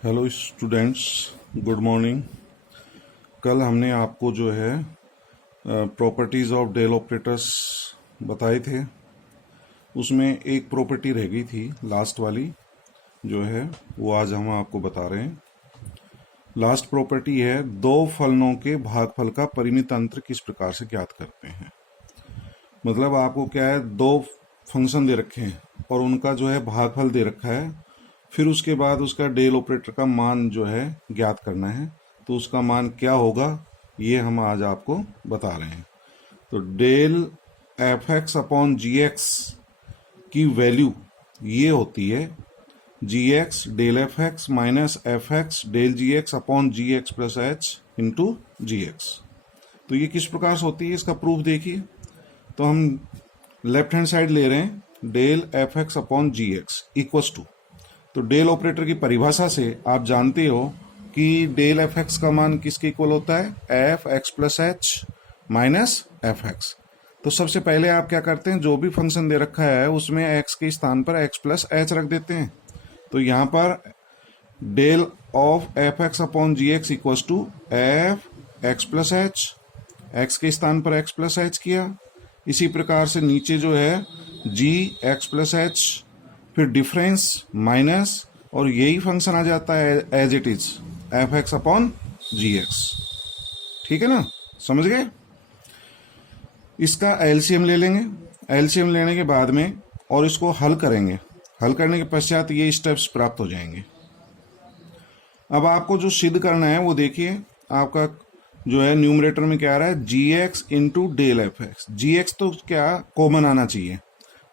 Hello students, good morning. कल हमने आपको जो है प्रॉपर्टीज़ ऑफ डेल ऑपरेटर्स बताए थे। उसमें एक प्रॉपर्टी रह गई थी, लास्ट वाली जो है वो आज हम आपको बता रहे हैं। लास्ट प्रॉपर्टी है, दो फलनों के भागफल का परिमित अंतर किस प्रकार से ज्ञात करते हैं। मतलब आपको क्या है, दो फंक्शन दे रखे हैं और उनका जो है भागफल दे रखा है, फिर उसके बाद उसका डेल ऑपरेटर का मान जो है ज्ञात करना है। तो उसका मान क्या होगा ये हम आज आपको बता रहे हैं। तो del f x upon g x की वैल्यू ये होती है g x del f x minus f x del g x upon g x plus h into g x. तो ये किस प्रकार से होती है, इसका प्रूफ देखिए। तो हम लेफ्ट हैंड साइड ले रहे हैं, del f x upon g x equals to, तो डेल ऑपरेटर की परिभाषा से आप जानते हो कि डेल एफ एक्स का मान किसके इक्वल होता है, f x plus h minus f x. तो सबसे पहले आप क्या करते हैं, जो भी फंक्शन दे रखा है उसमें एक्स के स्थान पर एक्स प्लस एच रख देते हैं। तो यहां पर del of f x upon g x equal to f x plus h, x के स्थान पर एक्स प्लस एच किया। इसी प्रकार से नीचे जो है जी एक्स प्लस एच, फिर डिफरेंस माइनस, और यही फंक्शन आ जाता है as it is f x upon g x. ठीक है ना, समझ गए। इसका एलसीएम ले लेंगे, एलसीएम लेने के बाद में और इसको हल करेंगे, हल करने के पश्चात ये स्टेप्स प्राप्त हो जाएंगे। अब आपको जो सिद्ध करना है वो देखिए, आपका जो है न्यूमरेटर में क्या आ रहा है, g x into del f x. G x तो क्या कॉमन आना चाहिए,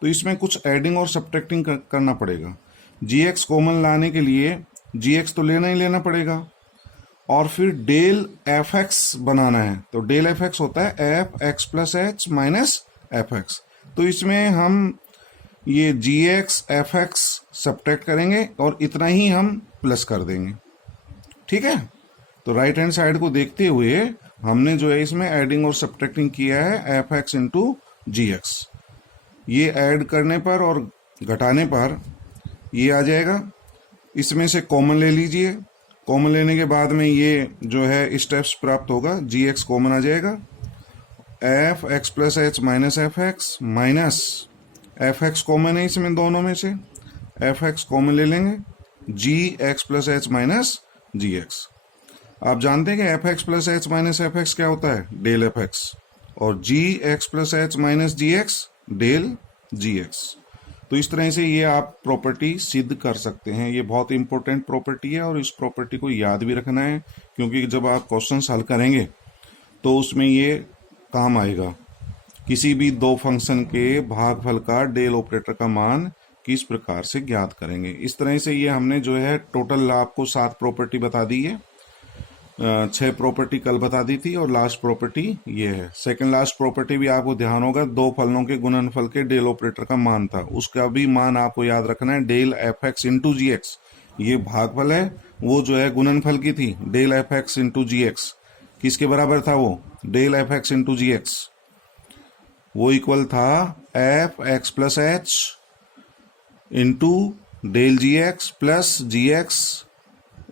तो इसमें कुछ एडिंग और सब्ट्रैक्टिंग करना पड़ेगा। जी एक्स कॉमन लाने के लिए जी एक्स तो लेना ही लेना पड़ेगा, और फिर डेल एफ एक्स बनाना है। तो डेल एफ एक्स होता है f x plus h minus f x. तो इसमें हम ये जी एक्स एफ एक्स सब्ट्रैक्ट करेंगे और इतना ही हम प्लस कर देंगे। ठीक है, तो राइट हैंड साइड को देखते हुए हमने जो है इसमें एडिंग और सब्ट्रैक्टिंग किया है f x into g x. ये ऐड करने पर और घटाने पर ये आ जाएगा। इसमें से कॉमन ले लीजिए, कॉमन लेने के बाद में ये जो है स्टेप्स प्राप्त होगा, जी एक्स कॉमन आ जाएगा, F x plus h minus f x, minus f x common है इसमें दोनों में से, एफ एक्स कॉमन ले लेंगे, जी एक्स प्लस एच माइनस जी एक्स। आप जानते हैं कि F x plus h minus f x क्या होता है, डेल एफ एक्स, और जी एक्स प्लस एच माइनस जी एक्स डेल जी एक्स। तो इस तरह से ये आप प्रॉपर्टी सिद्ध कर सकते हैं। ये बहुत इंपॉर्टेंट प्रॉपर्टी है और इस प्रॉपर्टी को याद भी रखना है, क्योंकि जब आप क्वेश्चंस हल करेंगे तो उसमें ये काम आएगा। किसी भी दो फंक्शन के भागफल का डेल ऑपरेटर का मान किस प्रकार से ज्ञात करेंगे। इस तरह से ये हमने जो है टोटल आपको 7 प्रॉपर्टी बता दी है। 6 प्रॉपर्टी कल बता दी थी और लास्ट प्रॉपर्टी ये है। सेकंड लास्ट प्रॉपर्टी भी आपको ध्यान होगा, दो फलनों के गुणनफल के डेल ऑपरेटर का मान था, उसका भी मान आपको याद रखना है, del f x into g x. ये भागफल है, वो जो है गुणनफल की थी del f x into g x, किसके बराबर था वो, del f x into g x, वो इक्वल था f x plus h into del g x plus g x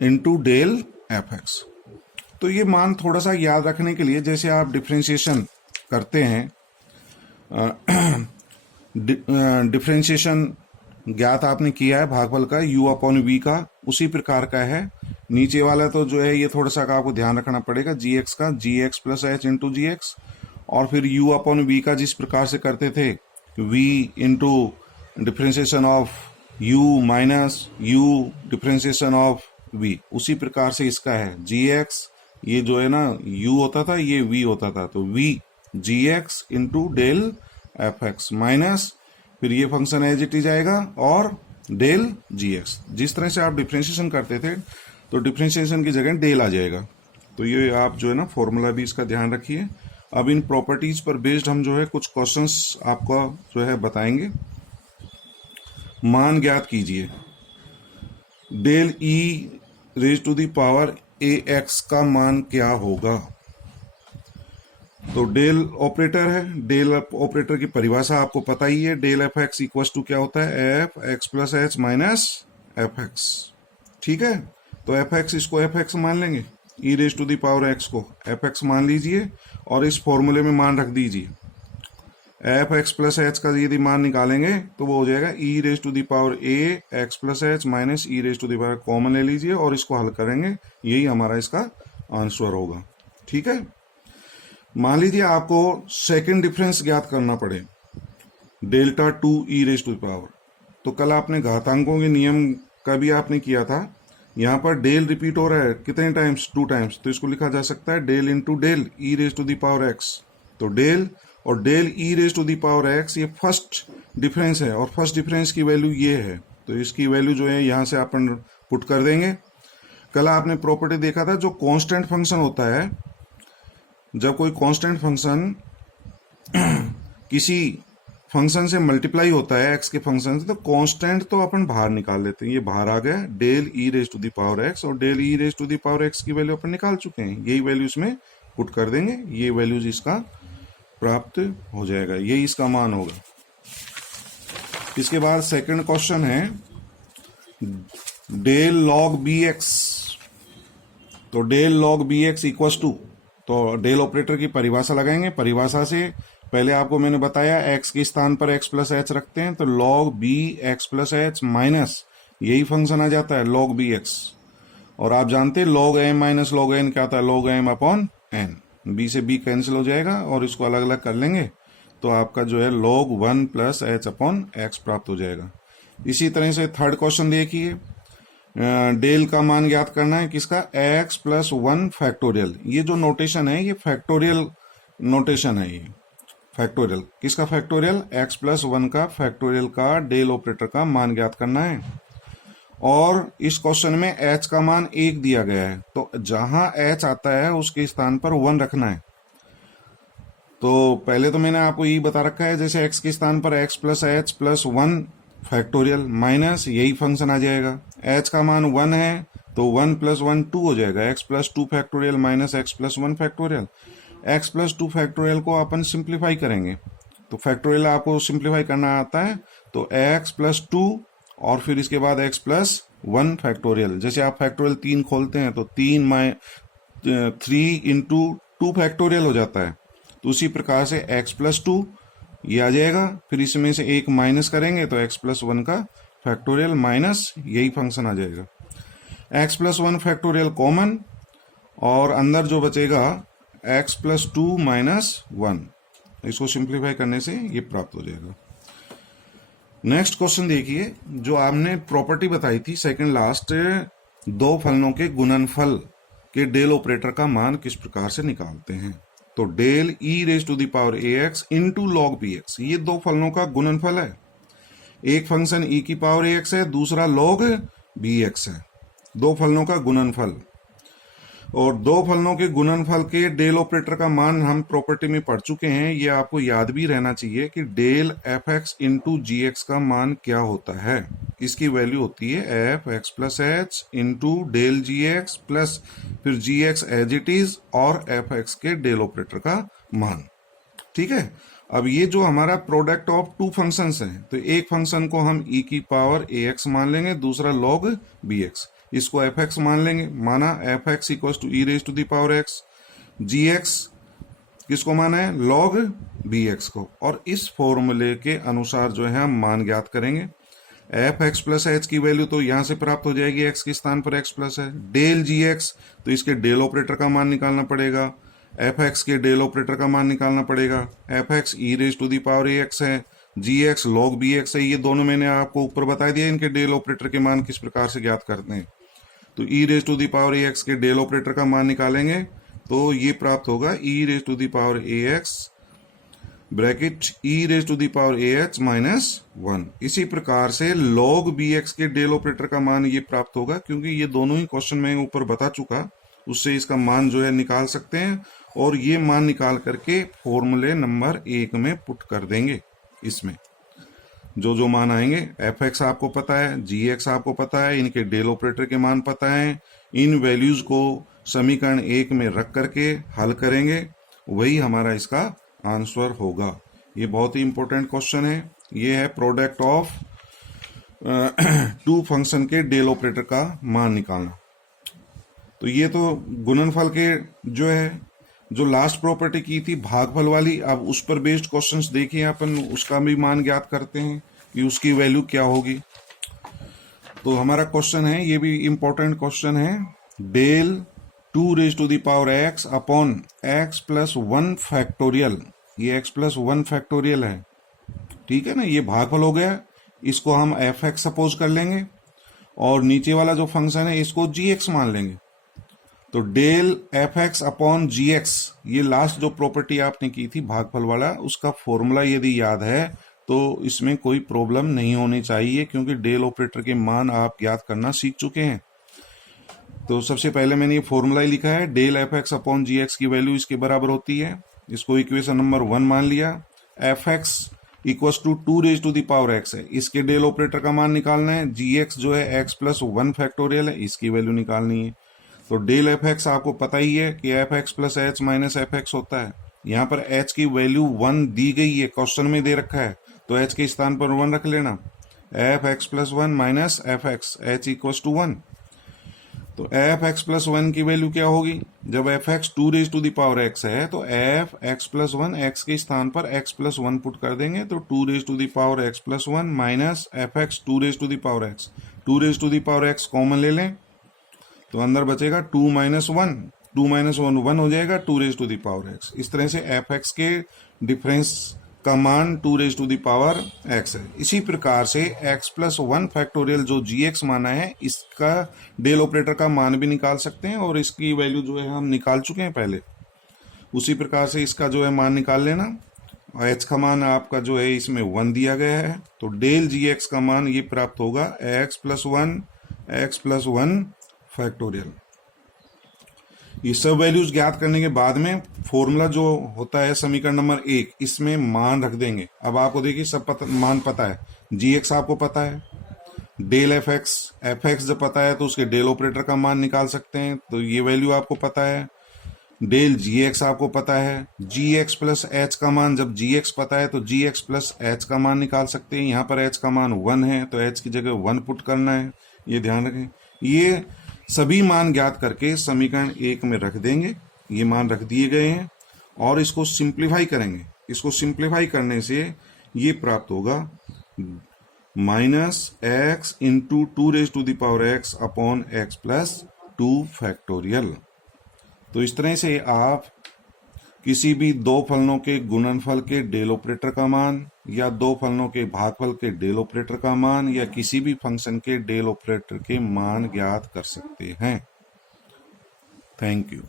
into del f x. तो ये मान थोड़ा सा याद रखने के लिए, जैसे आप डिफरेंशिएशन करते हैं, डिफरेंशिएशन ज्ञात आपने किया है भागफल का u अपॉन v का, उसी प्रकार का है। नीचे वाला तो जो है ये थोड़ा सा आपको ध्यान रखना पड़ेगा, जी एक्स का जी x plus h into g x, और फिर u अपॉन v का जिस प्रकार से करते थे v into differentiation of u minus u differentiation of v, उसी प्रकार से इसका है जी एक्स, ये जो है ना u होता था, ये v होता था, तो v g x into del f x minus फिर ये फंक्शन एज इट इज आएगा और डेल जी एक्स। जिस तरह से आप डिफरेंशिएशन करते थे तो डिफरेंशिएशन की जगह डेल आ जाएगा। तो ये आप जो है ना फॉर्मूला भी इसका ध्यान रखिए। अब इन प्रॉपर्टीज पर बेस्ड हम जो है कुछ क्वेश्चंस आपको जो है बताएंगे। मान ज्ञात कीजिए, del e raise to the power a x का मान क्या होगा। तो डेल ऑपरेटर है, डेल ऑपरेटर की परिभाषा आपको पता ही है, del f x equal to क्या होता है, f x plus h minus f x. ठीक है, तो एफ एक्स, इसको एफ एक्स मान लेंगे, e raise to the power x को एफ एक्स मान लीजिए और इस फॉर्मूले में मान रख दीजिए। एफ एक्स प्लस एच का यदि मान निकालेंगे तो वो हो जाएगा e raise to the power a x plus h minus e raise to the power, common ले लीजिए और इसको हल करेंगे, यही हमारा इसका आंसर होगा। ठीक है, मान लीजिए आपको सेकंड डिफरेंस ज्ञात करना पड़े, delta to e raise to the power. तो कल आपने घातांकों के नियम का भी आपने किया था, यहाँ पर डेल रिपीट हो रहा है कितने टाइम्स, 2 टाइम्स, तो इसको लिखा जा सकता है del into del e raise to the power x. तो डेल और del e raise to the power x, ये फर्स्ट डिफरेंस है और फर्स्ट डिफरेंस की वैल्यू ये है, तो इसकी वैल्यू जो है यहाँ से अपन पुट कर देंगे। कल आपने प्रॉपर्टी देखा था, जो कांस्टेंट फंक्शन होता है, जब कोई कांस्टेंट फंक्शन किसी फंक्शन से मल्टीप्लाई होता है एक्स के फंक्शन से, तो कांस्टेंट तो अपन बाहर निकाल लेते हैं, ये बाहर आ गया del e raise to the power x, और del e raise to the power x की वैल्यू अपन निकाल चुके हैं, यही वैल्यू इसमें पुट कर देंगे, ये वैल्यूज इसका प्राप्त हो जाएगा, यही इसका मान होगा। इसके बाद सेकंड क्वेश्चन है डेल लॉग बी एक्स। तो del log b x equals to, तो डेल ऑपरेटर की परिभाषा लगाएंगे। परिभाषा से पहले आपको मैंने बताया एक्स के स्थान पर एक्स प्लस एच रखते हैं, तो log b x plus h minus यही फंक्शन आ जाता है लॉग बी एक्स, और आप जानते हैं log m minus log n क्या होता है, log m upon n. B से बी कैंसिल हो जाएगा और इसको अलग अलग कर लेंगे, तो आपका जो है log 1 plus H upon x प्राप्त हो जाएगा। इसी तरह से थर्ड क्वेश्चन देखिए, डेल का मान ज्ञात करना है किसका, एक्स प्लस 1 फैक्टोरियल। ये जो नोटेशन है ये फैक्टोरियल नोटेशन है, ये फैक्टोरियल किसका, फैक्टोरियल एक्स प्लस 1 का फैक्टोरियल का डेल ऑपरेटर का मान ज्ञात करना है। और इस क्वेश्चन में h का मान 1 दिया गया है, तो जहां h आता है उसके स्थान पर 1 रखना है। तो पहले तो मैंने आपको यही बता रखा है, जैसे x के स्थान पर x plus H plus 1 factorial minus यही फंक्शन आ जाएगा। h का मान 1 है तो 1 प्लस 1 2 हो जाएगा, x plus 2 factorial minus x plus 1 factorial. x plus 2 factorial को अपन सिंप्लीफाई करेंगे, तो फैक्टोरियल आपको सिंप्लीफाई करना आता है, तो x प्लस 2 और फिर इसके बाद x प्लस 1 फैक्टोरियल। जैसे आप फैक्टोरियल 3 खोलते हैं तो 3 इंटू 2 फैक्टोरियल हो जाता है, तो उसी प्रकार से x प्लस 2 ये आ जाएगा, फिर इसमें से एक माइनस करेंगे तो x प्लस 1 का फैक्टोरियल माइनस यही फंक्शन आ जाएगा। x प्लस 1 फैक्टोरियल कॉमन, और अंदर जो बचेगा x प्लस 2 माइनस 1, इसको सिंप्लीफाई करने से ये प्राप्त हो जाएगा। नेक्स्ट क्वेश्चन देखिए, जो आपने प्रॉपर्टी बताई थी सेकंड लास्ट, दो फलनों के गुणनफल के डेल ऑपरेटर का मान किस प्रकार से निकालते हैं। तो del e raise to the power a x into log b x, ये दो फलनों का गुणनफल है। एक फंक्शन ई की पावर ए एक्स है, दूसरा लॉग बी एक्स है, दो फलनों का गुणनफल। और दो फलनों के गुणनफल के डेल ऑपरेटर का मान हम प्रॉपर्टी में पढ़ चुके हैं, ये आपको याद भी रहना चाहिए कि del f x into g x का मान क्या होता है। इसकी वैल्यू होती है f x plus h into del g x plus फिर g x as it is और एफ एक्स के डेल ऑपरेटर का मान। ठीक है, अब ये जो हमारा प्रोडक्ट ऑफ टू फंक्शंस हैं, तो एक फंक्शन को हम ई की पावर ए एक्स मान लेंगे, दूसरा लॉग बी एक्स, इसको एफ एक्स मान लेंगे। माना f x equal to e raise to the power x, g x किसको माना है, लॉग बी एक्स को, और इस फॉर्मूले के अनुसार जो है हम मान ज्ञात करेंगे। एफ एक्स प्लस एच की वैल्यू तो यहां से प्राप्त हो जाएगी, एक्स के स्थान पर एक्स प्लस है। डेल जी एक्स, तो इसके डेल ऑपरेटर का मान निकालना पड़ेगा, एफ एक्स के डेल ऑपरेटर का मान निकालना पड़ेगा। F x e raise to the power a x है, g x log b x है, ये दोनों मैंने आपको ऊपर बता दिया, इनके डेल ऑपरेटर के मान किस प्रकार से ज्ञात करते हैं। तो e raise to the power a x के डेल ऑपरेटर का मान निकालेंगे तो ये प्राप्त होगा e raise to the power a x bracket e raise to the power a h minus 1। इसी प्रकार से लॉग बी एक्स के डेल ऑपरेटर का मान ये प्राप्त होगा, क्योंकि ये दोनों ही क्वेश्चन में ऊपर बता चुका, उससे इसका मान जो है निकाल सकते हैं, और ये मान निकाल करके फॉर्मूले नंबर 1 में पुट कर देंगे। इसमें जो जो मान आएंगे, एफ एक्स आपको पता है, जी एक्स आपको पता है, इनके डेल ऑपरेटर के मान पता है, इन वैल्यूज को समीकरण 1 में रख करके हल करेंगे, वही हमारा इसका आंसर होगा। ये बहुत ही इंपॉर्टेंट क्वेश्चन है, ये है प्रोडक्ट ऑफ टू फंक्शन के डेल ऑपरेटर का मान निकालना। तो ये तो गुणनफल के जो है, जो लास्ट प्रॉपर्टी की थी भागफल वाली, अब उस पर बेस्ड क्वेश्चंस देखिए, अपन उसका भी मान ज्ञात करते हैं कि उसकी वैल्यू क्या होगी। तो हमारा क्वेश्चन है, ये भी इंपॉर्टेंट क्वेश्चन है, del 2 raise to the power x upon x plus 1 factorial. ये एक्स प्लस 1 फैक्टोरियल है, ठीक है ना, ये भागफल हो गया। इसको हम एफ एक्स सपोज कर लेंगे और नीचे वाला जो फंक्शन है इसको जी एक्स मान लेंगे। तो del f x upon g x, ये लास्ट जो प्रॉपर्टी आपने की थी भागफल वाला, उसका फॉर्मूला यदि याद है तो इसमें कोई प्रॉब्लम नहीं होनी चाहिए, क्योंकि डेल ऑपरेटर के मान आप ज्ञात करना सीख चुके हैं। तो सबसे पहले मैंने ये फॉर्मूला ही लिखा है, del f x upon g x की वैल्यू इसके बराबर होती है, इसको इक्वेशन नंबर 1 मान लिया। F x equals to 2 raise to the power x है, इसके डेल ऑपरेटर का मान निकालना है। जी एक्स जो है एक्स प्लस 1 फैक्टोरियल है, इसकी वैल्यू निकालनी है। तो डेल एफ एक्स आपको पता ही है कि F x plus h minus f x होता है। यहाँ पर एच की वैल्यू 1 दी गई है, क्वेश्चन में दे रखा है, तो एच के स्थान पर 1 रख लेना। F x plus 1 minus f x, h equals to 1। तो एफ एक्स प्लस 1 की वैल्यू क्या होगी, जब f x 2 raise to the power x है तो एफ एक्स प्लस 1 एक्स के स्थान पर एक्स प्लस 1 पुट कर देंगे, तो 2 raise to the power x plus 1 minus f x 2 raise to the power x. 2 raise to the power x common ले लें तो अंदर बचेगा 2 माइनस 1, 2 माइनस 1 1 हो जाएगा, 2 raise to the power x. इस तरह से एफ एक्स के डिफरेंस का मान 2 raise to the power x है। इसी प्रकार से x प्लस 1 फैक्टोरियल जो जी एक्स माना है, इसका डेल ऑपरेटर का मान भी निकाल सकते हैं, और इसकी वैल्यू जो है हम निकाल चुके हैं पहले। उसी प्रकार से इसका जो है मान निकाल लेना। h का मान आपका जो है इसमें 1 दिया गया है, तो डेल जी एक्स का मान ये प्राप्त होगा x प्लस 1 फैक्टोरियल। ये सब वैल्यूज ज्ञात करने के बाद में फॉर्मूला जो होता है समीकरण नंबर 1, इसमें मान रख देंगे। अब आपको देखिए सब मान पता है, जी एक्स आपको पता है, डेल एफ एक्स जब पता है तो उसके डेल ऑपरेटर का मान निकाल सकते हैं, तो ये वैल्यू आपको पता है। डेल जी एक्स आपको पता है, जी एक्स प्लस एच का मान, जब जी एक्स पता है तो जी एक्स प्लस एच का मान निकाल सकते हैं। यहाँ पर एच का मान 1 है तो एच की जगह 1 पुट करना है, ये ध्यान रखें। ये सभी मान ज्ञात करके समीकरण 1 में रख देंगे, ये मान रख दिए गए हैं, और इसको सिंप्लीफाई करेंगे। इसको सिंप्लीफाई करने से ये प्राप्त होगा minus x into 2 raise to the power x upon x plus 2 factorial. तो इस तरह से आप किसी भी दो फलनों के गुणनफल के डेल ऑपरेटर का मान, या दो फलनों के भागफल के डेल ऑपरेटर का मान, या किसी भी फंक्शन के डेल ऑपरेटर के मान ज्ञात कर सकते हैं। Thank you.